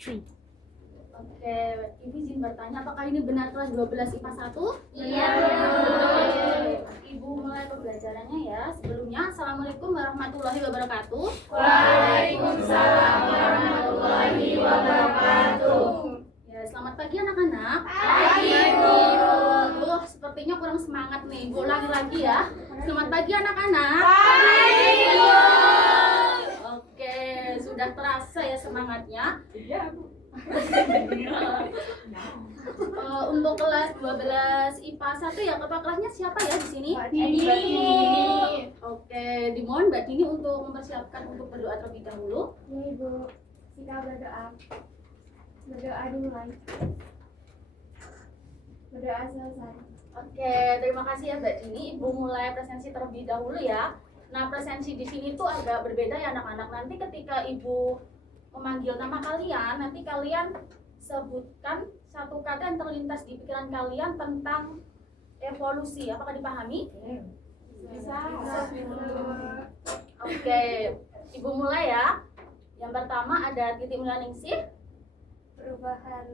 3. Oke, Ibu izin bertanya, apakah ini benar kelas 12 IPA 1? Iya. Ibu mulai pembelajarannya ya. Sebelumnya, Assalamualaikum warahmatullahi wabarakatuh. Waalaikumsalam warahmatullahi wabarakatuh. Ya, selamat pagi anak-anak. Pagi, Ibu. Sepertinya kurang semangat nih. Ibu ulangi lagi ya. Selamat pagi anak-anak. Pagi, Ibu. Oke, sudah terasa ya semangatnya. Iya, Bu. Untuk kelas 12 IPA 1 ya, kepala kelasnya siapa ya di sini? Dini. Oke, dimohon Mbak Dini untuk mempersiapkan untuk berdoa terlebih dahulu. Ini Ibu, kita berdoa. Berdoa dimulai. Berdoa selesai. Oke, terima kasih ya Mbak Dini. Ibu mulai presensi terlebih dahulu ya. Nah, presensi di sini tuh agak berbeda ya anak-anak. Nanti ketika Ibu memanggil nama kalian, nanti kalian sebutkan satu kata yang terlintas di pikiran kalian tentang evolusi. Apakah dipahami? Bisa. Oke, Ibu mulai ya. Yang pertama ada Titik Mulyaningsih. Perubahan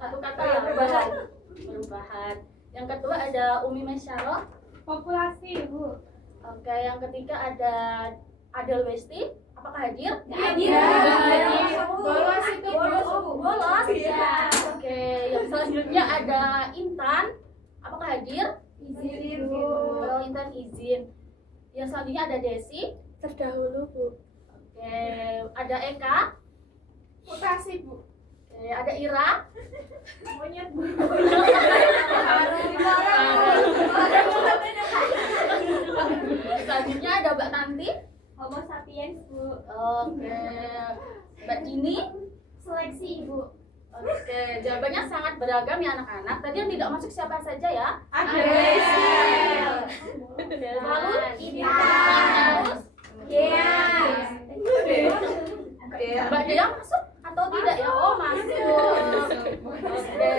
Satu kata ya, perubahan. Perubahan. Yang kedua ada Umi Mesyarah. populasi Ibu. Oke, yang ketiga ada Adel Westi. Apakah hadir? Hadir. Bolos itu Bolos. Iya. Oke, yang selanjutnya ada Intan. Apakah hadir? izin Ibu. Oh, Intan izin. Yang selanjutnya ada Desi. Terdahulu Bu. Oke, ada Eka. Mutasi Bu. Oke, ada Ira. Monyet Bu. Selanjutnya ada Mbak Tanti. Homo sapiens Bu. Oke, Mbak Dini. Seleksi Ibu. Oke, jawabannya sangat beragam ya anak-anak. Tadi yang tidak masuk siapa saja ya? Lalu Intan. terus Mbak Dea masuk atau tidak ya? Oh, masuk. Oke.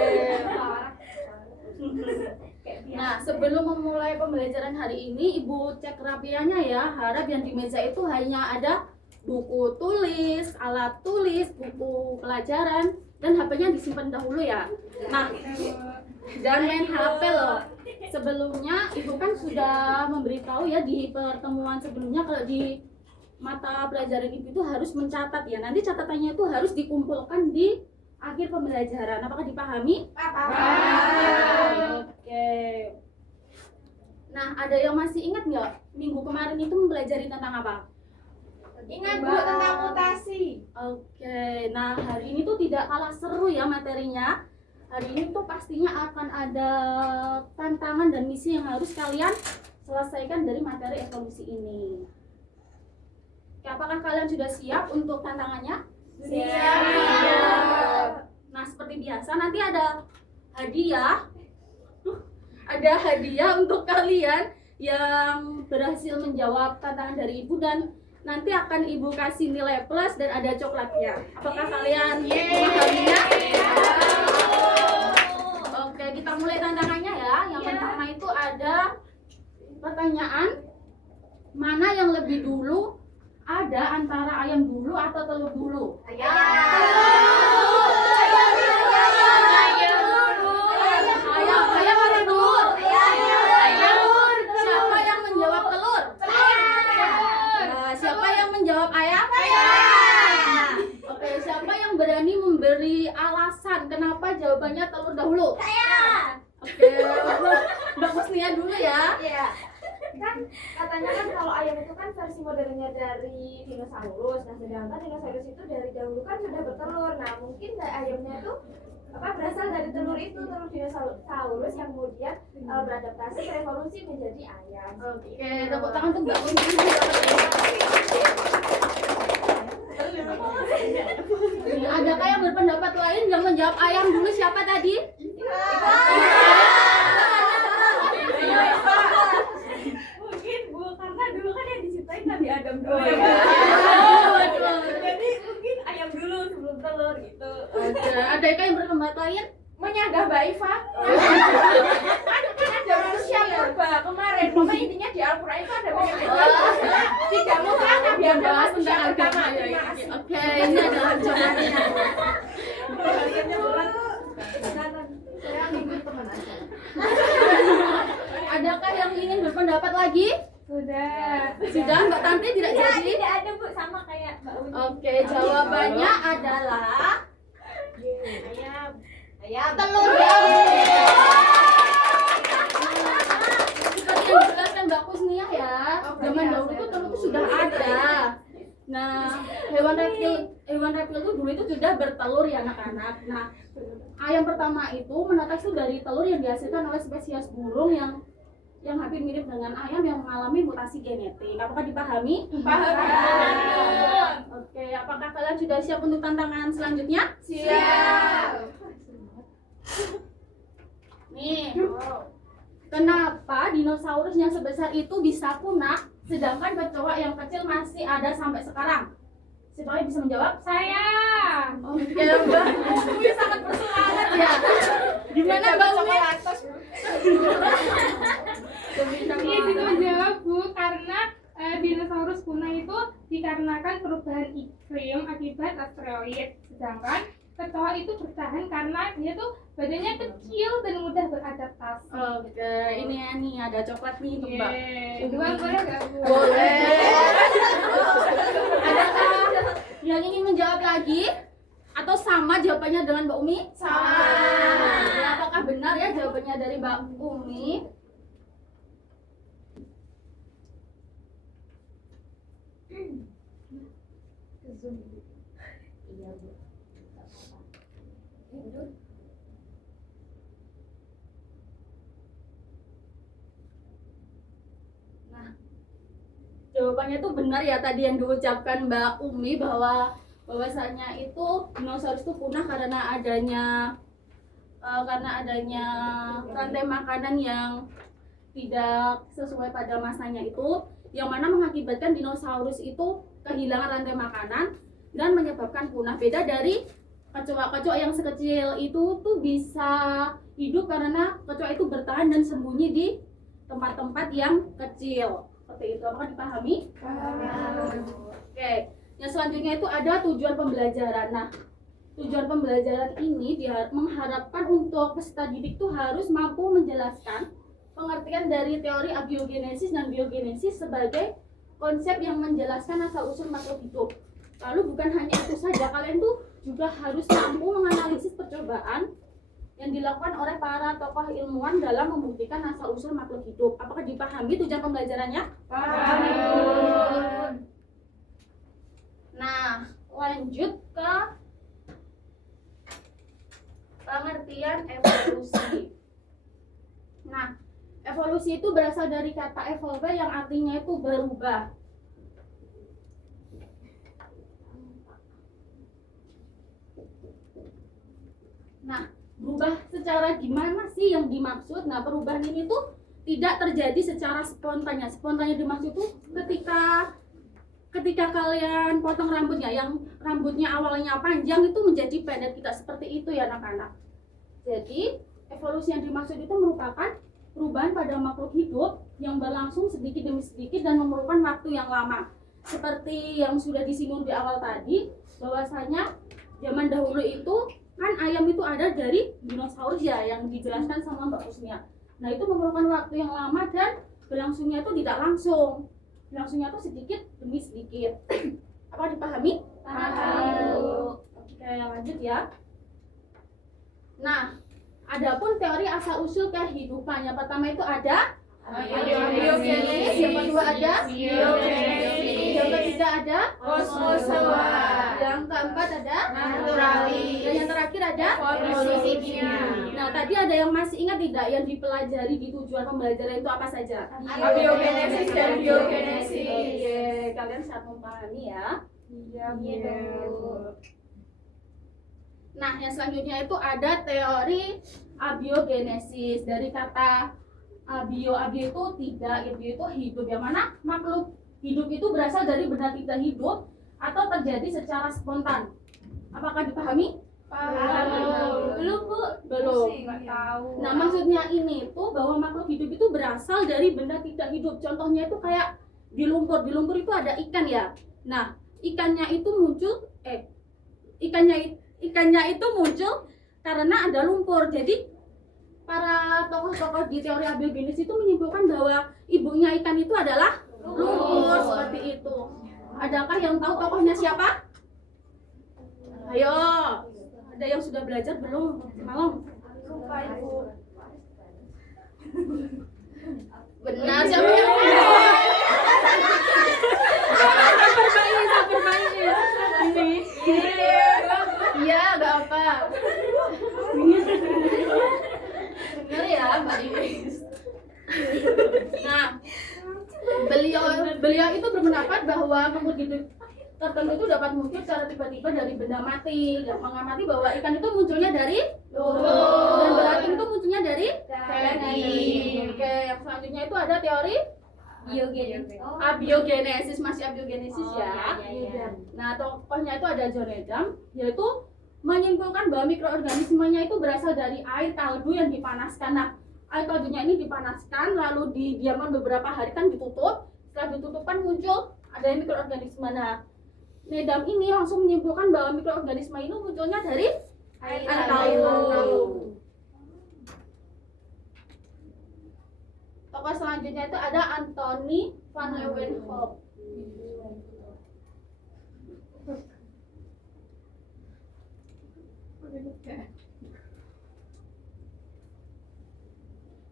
Nah, sebelum memulai pembelajaran hari ini, Ibu cek rapiannya ya. Harap yang di meja itu hanya ada buku tulis, alat tulis, buku pelajaran, dan HP-nya disimpan dahulu ya. Nah, jangan main HP loh. Sebelumnya Ibu kan sudah memberitahu ya di pertemuan sebelumnya kalau di mata pelajaran Ibu itu harus mencatat ya. Nanti catatannya itu harus dikumpulkan di akhir pembelajaran. Apakah dipahami? Oke. Nah, ada yang masih ingat nggak minggu kemarin itu mempelajari tentang apa? Ingat Bu tentang mutasi. Oke, nah hari ini tuh tidak kalah seru ya materinya. Hari ini tuh pastinya akan ada tantangan dan misi yang harus kalian selesaikan dari materi evolusi ini. Oke, apakah kalian sudah siap untuk tantangannya? Siap. Nah, seperti biasa nanti ada hadiah. Ada hadiah untuk kalian yang berhasil menjawab tantangan dari Ibu dan nanti akan Ibu kasih nilai plus dan ada coklatnya. Apakah kalian memahaminya? Oke, kita mulai tantangannya ya. Yang pertama itu ada pertanyaan, mana yang lebih dulu ada antara ayam dulu atau telur dulu? Ayam atau telur? Siapa yang menjawab telur? Nah, siapa yang menjawab ayam? Oke, siapa yang berani memberi alasan kenapa jawabannya telur dahulu? Oke, Mbak Musnia dulu ya. Kan katanya kan kalau ayam itu kan versi modernnya dari dinosaurus. Nah, sedangkan dinosaurus itu dari dahulu kan sudah bertelur. Nah, mungkin ayamnya itu berasal dari telur itu, telur dinosaurus yang kemudian beradaptasi berevolusi menjadi ayam. Oke, tepuk tangan untuk Mbak Musnia. Adakah yang berpendapat lain yang menjawab ayam dulu siapa tadi? Mungkin Bu, karena dulu kan yang diciptain Nabi Adam dulu ya. Jadi mungkin ayam dulu sebelum telur gitu. Oke, adakah yang berpendapat lain? Menyanggah Mbak Iva. Zaman siap purba. kemarin. Pokoknya intinya di Al-Quran itu ada banyak tidak mutlak Nabi Adam Bahas manusia tentang pertama. agama ya. Terima kasih. Oke, ini adalah jawabannya. Bagiannya berat. Saya ngikut teman aja. Adakah yang ingin berpendapat lagi? Sudah. Sudah, Mbak Tanti tidak Ya, jadi? tidak ada Bu, sama kayak Mbak Uni. Oke, jawabannya adalah Ayam. telur ya. Seperti yang dijelaskan Mbak Kusnia ya, zaman dahulu itu telur itu sudah ada. Nah, hewan reptil itu dulu itu sudah bertelur ya anak-anak. Nah, ayam pertama itu menetas itu dari telur yang dihasilkan oleh spesies burung yang hampir mirip dengan ayam yang mengalami mutasi genetik. Apakah dipahami? Paham. Oke, apakah kalian sudah siap untuk tantangan selanjutnya? Siap. Nih, kenapa dinosaurus yang sebesar itu bisa punah, sedangkan kecoa yang kecil masih ada sampai sekarang? Siapa yang bisa menjawab? Saya. Oke, Mbak Umi sangat bersemangat ya. Gimana Mbak Umi? Iya bisa menjawab Bu, karena dinosaurus punah itu dikarenakan perubahan iklim akibat asteroid, sedangkan kecoa itu bertahan karena dia tuh badannya kecil dan mudah beradaptasi. Oke, ini ya nih ada coklat nih untuk Mbak. Dua boleh nggak Bu? Boleh. Adakah yang ingin menjawab lagi? Atau sama jawabannya dengan Mbak Umi? Sama. Ya, apakah benar ya jawabannya dari Mbak Umi? Nah, jawabannya itu benar ya tadi yang diucapkan Mbak Umi bahwasanya itu dinosaurus itu punah karena adanya rantai makanan yang tidak sesuai pada masanya itu, yang mana mengakibatkan dinosaurus itu kehilangan rantai makanan dan menyebabkan punah. Beda dari kecoa yang sekecil itu tuh bisa hidup karena kecoa itu bertahan dan sembunyi di tempat-tempat yang kecil. Seperti itu, apakah dipahami? Oke, yang selanjutnya itu ada tujuan pembelajaran. Nah, tujuan pembelajaran ini mengharapkan untuk peserta didik itu harus mampu menjelaskan pengertian dari teori abiogenesis dan biogenesis sebagai konsep yang menjelaskan asal-usul makhluk hidup. Lalu bukan hanya itu saja, kalian tuh juga harus mampu menganalisis percobaan yang dilakukan oleh para tokoh ilmuwan dalam membuktikan asal-usul makhluk hidup. Apakah dipahami tujuan pembelajarannya? Paham. Nah, lanjut ke pengertian evolusi. Nah, evolusi itu berasal dari kata evolve yang artinya itu berubah. Nah, berubah secara gimana sih yang dimaksud? Nah, perubahan ini tuh tidak terjadi secara spontan ya. Spontan yang dimaksud tuh ketika kalian potong rambutnya, yang rambutnya awalnya panjang itu menjadi pendek, tidak seperti itu ya anak-anak. Jadi, evolusi yang dimaksud itu merupakan perubahan pada makhluk hidup yang berlangsung sedikit demi sedikit dan memerlukan waktu yang lama. Seperti yang sudah disinggung di awal tadi, bahwasanya zaman dahulu itu kan ayam itu ada dari dinosaurus ya, yang dijelaskan sama Mbak Kusnia. Nah, itu memerlukan waktu yang lama dan berlangsungnya itu tidak langsung. Berlangsungnya itu sedikit demi sedikit. Apa dipahami? Paham. Oke, lanjut ya. Nah, adapun teori asal-usul kehidupan, yang pertama itu ada Abiogenesis. yang kedua ada Biogenesis. yang ketiga ada Kosmozoa. yang keempat ada Naturalis. dan yang terakhir ada Evolusi kimia. Nah, tadi ada yang masih ingat tidak yang dipelajari di tujuan pembelajaran itu apa saja? Abiogenesis dan biogenesis. Oke, kalian sangat memahami ya. Iya, Bu. Nah, yang selanjutnya itu ada teori abiogenesis. Dari kata abio itu tidak, abio itu hidup, yang mana makhluk hidup itu berasal dari benda tidak hidup atau terjadi secara spontan. Apakah dipahami? Belum Bu? Belum. Nggak tahu. Nah, maksudnya ini tuh bahwa makhluk hidup itu berasal dari benda tidak hidup. Contohnya itu kayak di lumpur. Di lumpur itu ada ikan ya. Nah, ikannya itu muncul ikannya itu muncul karena ada lumpur. Jadi para tokoh-tokoh di teori abiogenesis itu menyimpulkan bahwa ibunya ikan itu adalah lumpur seperti itu. Adakah yang tahu tokohnya siapa? Ayo, ada yang sudah belajar belum semalam? Lupa Ibu. Benar, siapa yang sabar baik. Iya, nggak apa. Benar ya, Mbak Iris. Nah, beliau itu berpendapat bahwa makhluk hidup tertentu itu dapat muncul secara tiba-tiba dari benda mati. Dan mengamati bahwa ikan itu munculnya dari dan belatung itu munculnya dari daging. Oke, yang selanjutnya itu ada teori abiogenesis, masih abiogenesis ya. Nah, tokohnya itu ada John Adam, yaitu menyimpulkan bahwa mikroorganismenya itu berasal dari air kaldu yang dipanaskan. Nah, air kaldunya ini dipanaskan lalu didiamkan beberapa hari kan ditutup. Setelah ditutup kan muncul ada mikroorganisme. Nah, Nedam ini langsung menyimpulkan bahwa mikroorganisme ini munculnya dari air kaldu. Tokoh selanjutnya itu ada Anthony van Leeuwenhoek.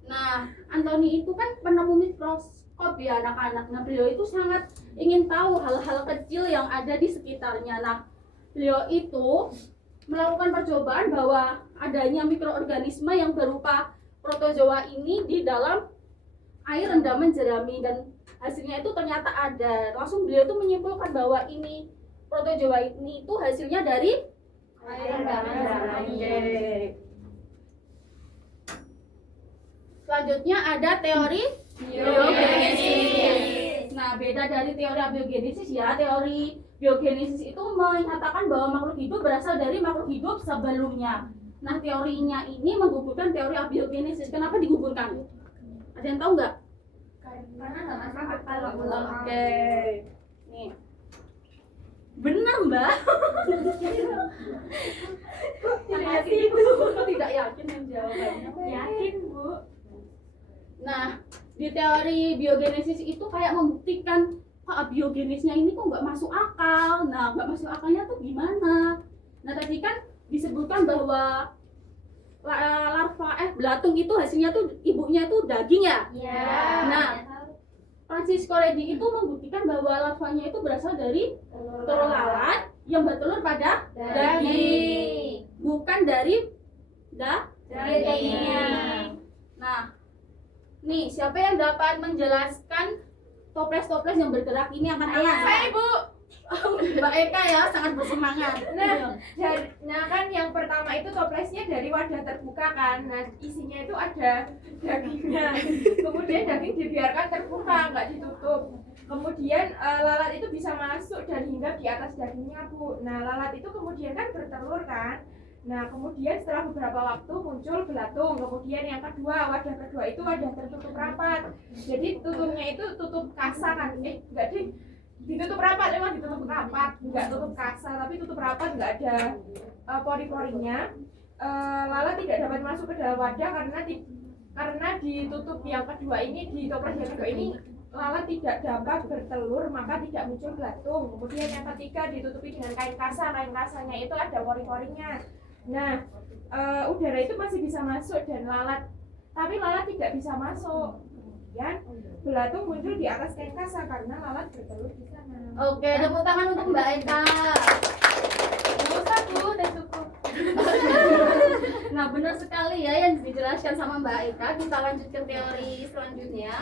Nah, Anthony itu kan penemu mikroskop ya anak-anak. Nah, beliau itu sangat ingin tahu hal-hal kecil yang ada di sekitarnya. Nah, beliau itu melakukan percobaan bahwa adanya mikroorganisme yang berupa protozoa ini di dalam air rendaman jerami, dan hasilnya itu ternyata ada. Langsung beliau itu menyimpulkan bahwa ini protozoa ini itu hasilnya dari air rendaman jerami. Selanjutnya ada teori biogenesis. Nah, beda dari teori abiogenesis ya. Teori biogenesis itu menyatakan bahwa makhluk hidup berasal dari makhluk hidup sebelumnya. Nah, teorinya ini menggugurkan teori abiogenesis. Kenapa digugurkan? Ada yang tahu nggak? Karena nggak masuk akal. Oke. Nih. Benar, Mbak. Tidak yakin yang jawabannya. Yakin Bu. Nah, di teori biogenesis itu kayak membuktikan abiogenesisnya ini kok nggak masuk akal. Nah, nggak masuk akalnya tuh gimana? Nah, tadi kan disebutkan bahwa belatung itu hasilnya tuh ibunya itu daging ya. Nah, Francisco Redi itu membuktikan bahwa larvanya itu berasal dari telur lalat yang bertelur pada daging, bukan dari dagingnya. Nah, nih siapa yang dapat menjelaskan toples-toples yang bergerak ini angkat tangan? Saya Ibu. Mbak Eka ya, sangat bersemangat. Nah kan yang pertama itu toplesnya dari wadah terbuka kan. Nah isinya itu ada dagingnya. Kemudian daging dibiarkan terbuka, nggak ditutup. Kemudian lalat itu bisa masuk dan hinggap di atas dagingnya Bu. Nah lalat itu kemudian kan bertelur kan. Nah kemudian setelah beberapa waktu muncul belatung. Kemudian yang kedua, wadah kedua itu wadah tertutup rapat. Jadi tutupnya itu tutup kasa kan. Enggak deh, ditutup rapat, emang ditutup rapat, enggak tutup kasa, tapi tutup rapat, enggak ada pori-porinya. Lalat tidak dapat masuk ke dalam wadah karena ditutup yang kedua ini, di toples yang kedua ini lalat tidak dapat bertelur, maka tidak muncul belatung. Kemudian yang ketiga ditutupi dengan kain kasanya itu ada pori-porinya. Nah, udara itu masih bisa masuk dan tapi lalat tidak bisa masuk. Kemudian belatung muncul di atas kain kasa karena lalat bertelur di sana. Oke, tepuk tangan untuk Mbak Eka. Udah cukup. Nah, benar sekali ya yang dijelaskan sama Mbak Eka. Kita lanjut ke teori selanjutnya.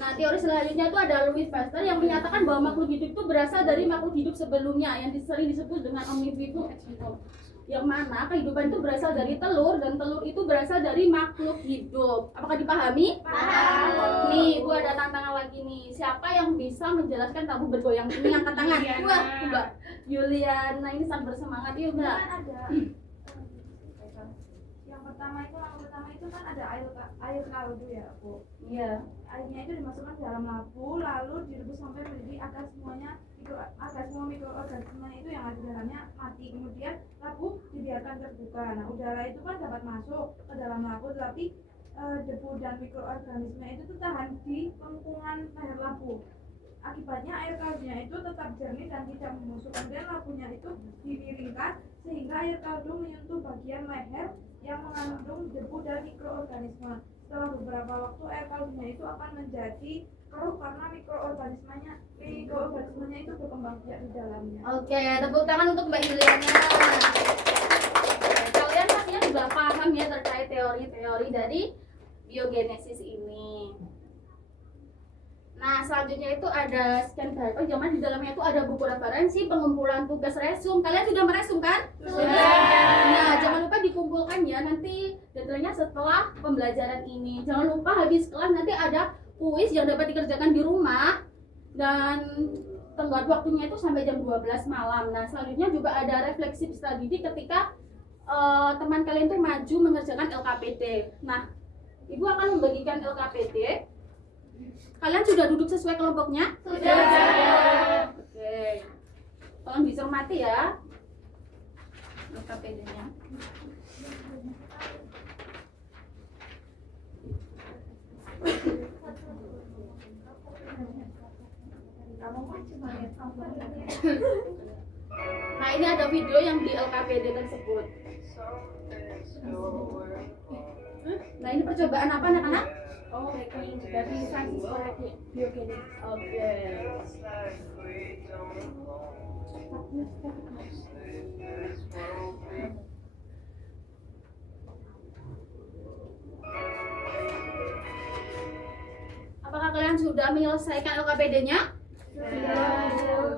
Nah, teori selanjutnya itu ada Louis Pasteur yang menyatakan bahwa makhluk hidup itu berasal dari makhluk hidup sebelumnya yang sering disebut dengan omnivivum ex vivo. yang mana kehidupan itu berasal dari telur dan telur itu berasal dari makhluk hidup. Apakah dipahami? Paham. Nih, gua ada tantangan lagi nih. Siapa yang bisa menjelaskan tabu bergoyang ini? Angkat tangan. Yuliana. Wah, Mbak Yuliana ini sangat bersemangat yuk, Mbak. Kan ada yang pertama itu kan ada air kaldu ya, Bu. Iya. Airnya itu dimasukkan dalam lampu lalu direbus sampai mendidih agar semua mikroorganisme itu yang ada di dalamnya mati. Kemudian lampu dibiarkan terbuka. Nah, udara itu kan dapat masuk ke dalam lampu, tetapi debu dan mikroorganisme itu tertahan di lengkungan leher lampu. Akibatnya air kaldunya itu tetap jernih dan tidak membusuk. Kemudian lampunya itu dimiringkan sehingga air kaldu menyentuh bagian leher yang mengandung debu dan mikroorganisme. Setelah beberapa waktu air kaldunya itu akan menjadi keruh karena mikroorganismenya itu berkembang biak di dalamnya. Oke, tepuk tangan untuk Mbak Yuliana. Kalian pastinya juga paham ya terkait teori-teori dari biogenesis ini. Nah, selanjutnya itu ada scan barcode, di dalamnya itu ada buku referensi, pengumpulan tugas resum. Kalian sudah meresum kan? Sudah. Nah, jangan lupa dikumpulkan ya nanti detailnya setelah pembelajaran ini. Jangan lupa habis kelas nanti ada kuis yang dapat dikerjakan di rumah dan tenggat waktunya itu sampai jam 12 malam. Nah, selanjutnya juga ada refleksi study ketika teman kalian tuh maju mengerjakan LKPD. Nah, Ibu akan membagikan LKPD. Kalian sudah duduk sesuai kelompoknya? Sudah. Oke. Tolong dicermati ya LKPD-nya. Nah, ini ada video yang di LKPD tersebut. Nah, ini percobaan apa anak-anak? Oh, dari sains sporadik biogenesis. Oke. Apakah kalian sudah menyelesaikan LKPD-nya?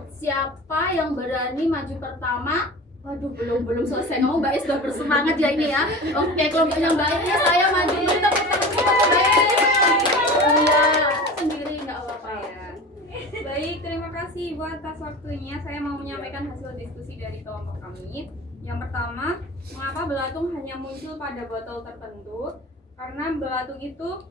Siapa yang berani maju pertama? Waduh, belum selesai ngomong. Mbak Is sudah bersemangat ya ini ya. Oke, kelompoknya Mbak Is, saya maju dulu. Iya, sendiri nggak apa-apa ya. Baik, terima kasih Ibu atas waktunya. Saya mau menyampaikan hasil diskusi dari kelompok kami. Yang pertama, mengapa belatung hanya muncul pada botol tertentu? Karena belatung itu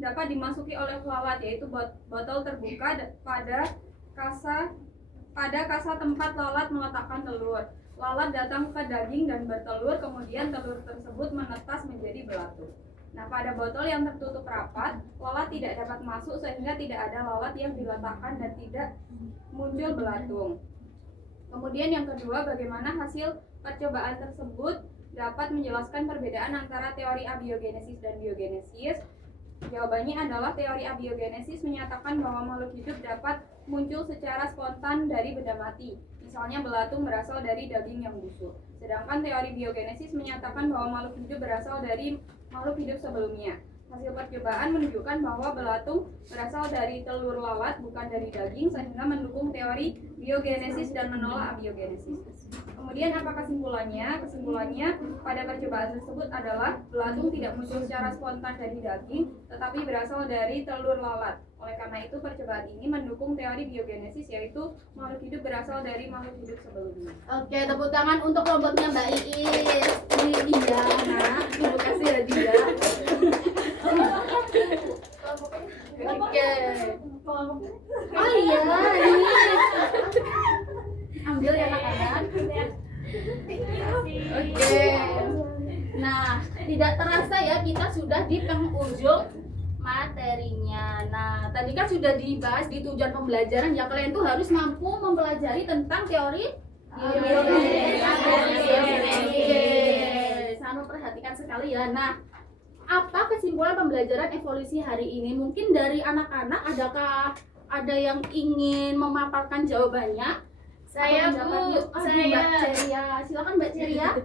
dapat dimasuki oleh lalat, yaitu botol terbuka pada kasa tempat lalat meletakkan telur. Lalat datang ke daging dan bertelur, kemudian telur tersebut menetas menjadi belatung. Nah, pada botol yang tertutup rapat, lalat tidak dapat masuk sehingga tidak ada lalat yang diletakkan dan tidak muncul belatung. Kemudian yang kedua, bagaimana hasil percobaan tersebut dapat menjelaskan perbedaan antara teori abiogenesis dan biogenesis? Jawabannya adalah teori abiogenesis menyatakan bahwa makhluk hidup dapat muncul secara spontan dari benda mati. Misalnya belatung berasal dari daging yang busuk. Sedangkan teori biogenesis menyatakan bahwa makhluk hidup berasal dari makhluk hidup sebelumnya. Hasil percobaan menunjukkan bahwa belatung berasal dari telur lalat bukan dari daging, sehingga mendukung teori biogenesis dan menolak abiogenesis. Kemudian apa kesimpulannya? Kesimpulannya pada percobaan tersebut adalah belatung tidak muncul secara spontan dari daging, tetapi berasal dari telur lalat. Oleh karena itu percobaan ini mendukung teori biogenesis, yaitu makhluk hidup berasal dari makhluk hidup sebelumnya. Oke, tepuk tangan untuk kelompoknya Mbak Iis. Ini dia, nah, terima kasih ya dia. Oke. Oh iya, ini. Ambil ya anak-anak. Oke. Nah, tidak terasa ya kita sudah di penghujung materinya. Nah, tadi kan sudah dibahas di tujuan pembelajaran ya, kalian tuh harus mampu mempelajari tentang teori biogenesis. Sangat perhatikan sekali ya. Nah, apa kesimpulan pembelajaran evolusi hari ini? Mungkin dari anak-anak ada yang ingin memaparkan jawabannya? Saya Bu, Mbak Ceria. Silakan Mbak Ceria.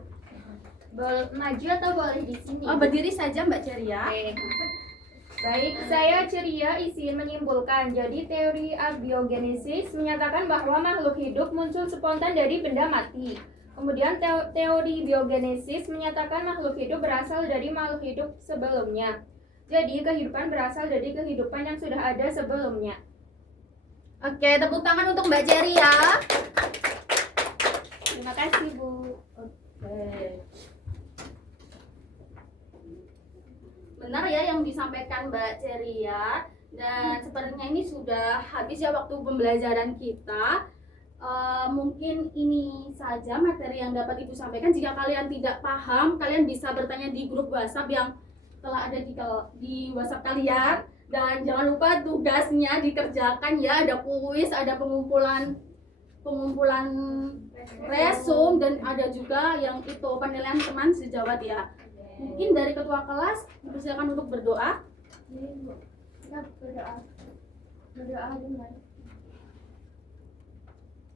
maju atau boleh di sini? Oh, berdiri saja Mbak Ceria. Baik, saya Ceria izin menyimpulkan. Jadi teori abiogenesis menyatakan bahwa makhluk hidup muncul spontan dari benda mati. Kemudian teori biogenesis menyatakan makhluk hidup berasal dari makhluk hidup sebelumnya. Jadi kehidupan berasal dari kehidupan yang sudah ada sebelumnya. Oke, tepuk tangan untuk Mbak Cherry ya. Terima kasih, Bu. Benar ya yang disampaikan Mbak Cherry ya. Dan sepertinya ini sudah habis ya waktu pembelajaran kita. Mungkin ini saja materi yang dapat Ibu sampaikan. Jika kalian tidak paham, kalian bisa bertanya di grup WhatsApp yang telah ada di WhatsApp kalian. Dan jangan lupa tugasnya dikerjakan ya. Ada kuis, ada pengumpulan resum, dan ada juga yang itu penilaian teman sejawat ya. Mungkin dari ketua kelas dipersilakan untuk berdoa. Berdoa gimana?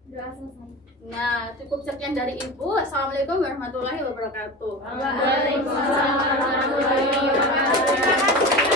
Doa selesai. Nah, cukup sekian dari Ibu. Assalamualaikum warahmatullahi wabarakatuh. Waalaikumsalam warahmatullahi wabarakatuh.